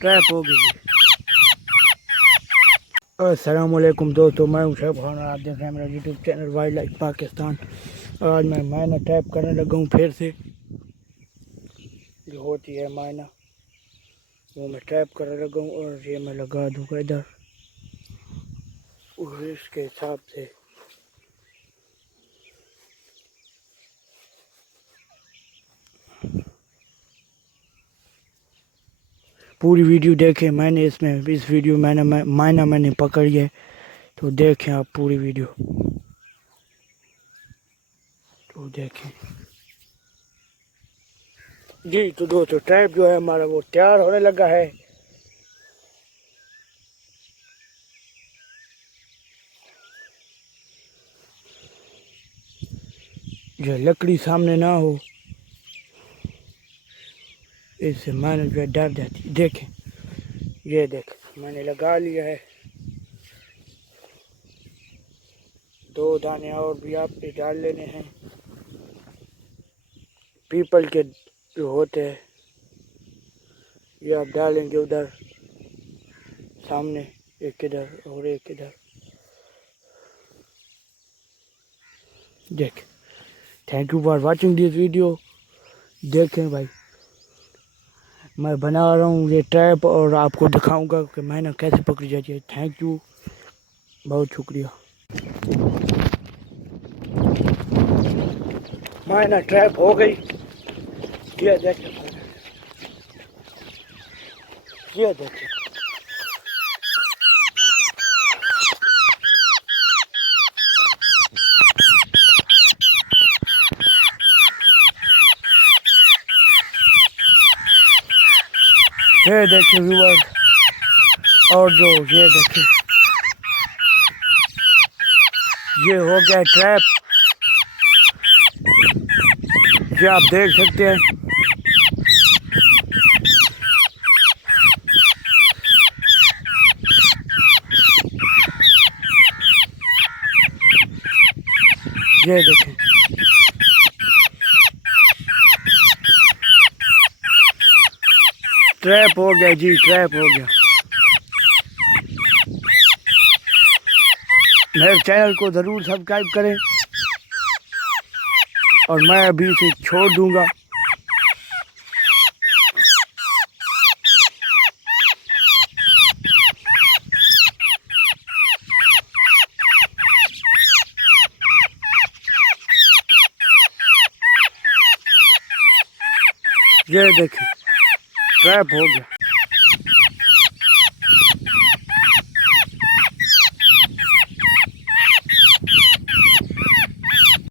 Trap हो गई। अस्सलाम वालेकुम दोस्तों, मैं हूं ट्रैप और आप देख रहे हैं मेरा YouTube channel wild life Pakistan. आज मैं मैना ट्रैप करने लगा हूँ फिर से। जो होती है मैना वो मैं ट्रैप करने लगा हूँ और ये मैं लगा दूँगा इधर और इसके हिसाब से पूरी वीडियो देखें। मैंने इस वीडियो मैंने पकड़ी है, तो देखें आप पूरी वीडियो तो देखें जी। तो दोस्तों ट्रैप जो है हमारा वो तैयार होने लगा है। जो लकड़ी सामने ना हो इससे मैंने जो है डर जाती। देखें, ये देखें मैंने लगा लिया है। 2 दाने और भी आप पे डाल लेने हैं। पीपल के जो होते हैं ये आप डालेंगे उधर सामने, एक इधर और एक इधर। देख, thank you for watching this video. देखें भाई, मैं बना रहा हूँ ये ट्रैप और आपको दिखाऊंगा कि मैंने कैसे पकड़ी जाती है। थैंक यू, बहुत शुक्रिया। मैंने ट्रैप हो गई। ये देखें, ये देखें, ये देखें व्यूअर। और जो ये देखें, ये हो गया ट्रैप। ये आप देख सकते हैं। ये देखें, ट्रैप हो गया जी, ट्रैप हो गया। मेरे चैनल को ज़रूर सब्सक्राइब करें और मैं अभी इसे छोड़ दूंगा। ये देखें, ट्रैप हो गया।